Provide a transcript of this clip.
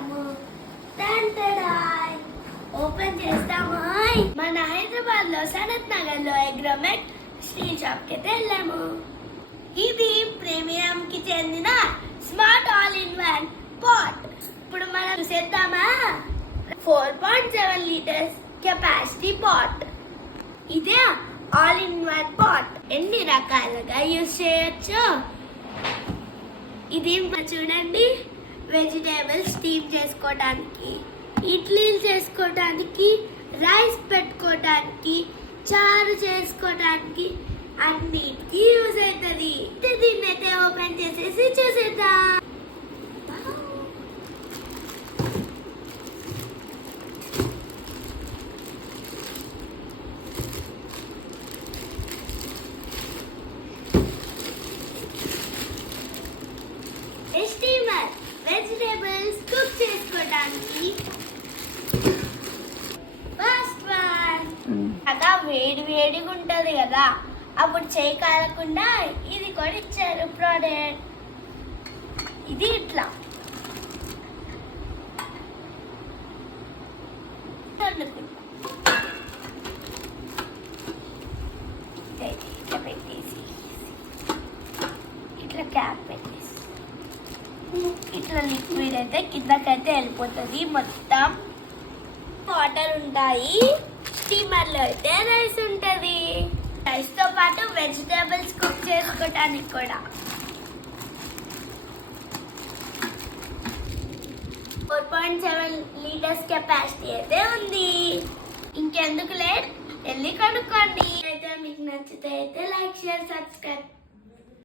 చేద్దాము. ఓపెన్ చేస్తాము. మన హైదరాబాద్ లో సనత్ నగర్ లో అగ్రోమెట్ స్టీల్ షాప్ కి వెళ్ళాము. ఇది ప్రీమియం కి చెందిన smart all in one pot. ఇప్పుడు మనం చూసేద్దామా. 4.7 లీటర్స్ కెపాసిటీ పాట్. ఇదే ఆల్ ఇన్ వన్ పాట్. ఎన్ని రకాలుగా యూజ్ చేయొచ్చు. ఇది చూడండి, వెజిటేబుల్స్ స్టీమ్ చేసుకోవడానికి, ఇడ్లీలు చేసుకోవడానికి, రైస్ పెట్టుకోవడానికి, చారు చేసుకోవడానికి అన్నిటికీ యూజ్ అవుతుంది. దీన్ని అయితే ఓపెన్ చేసేసి చూసేద్దాం. స్టీమర్ వెజిటేబుల్స్ కుక్ చేసుకోవడానికి. ఫస్ట్ వన్ అలా వేడిగా ఉంటది కదా, అప్పుడు చేయి కాలకుండా ఇది కూడా ఇచ్చారు ప్రోడక్ట్. ఇది ఇట్లా ఇట్లా పెట్టేసి ఇట్లా క్యాప్ పెట్టేసి ఇట్లా లిక్విడ్ అయితే కిందకైతే వెళ్ళిపోతుంది. మొత్తం వాటర్ ఉంటాయి. స్టీమర్ లో అయితే రైస్ ఉంటది. రైస్ తో పాటు వెజిటేబుల్స్ కుక్ చేసుకోవడానికి కూడా. 4.7 లీటర్స్ కెపాసిటీ అయితే ఉంది. ఇంకెందుకు లేట్, వెళ్ళి కనుక్కోండి. అయితే మీకు నచ్చితే అయితే లైక్, షేర్, సబ్స్క్రైబ్.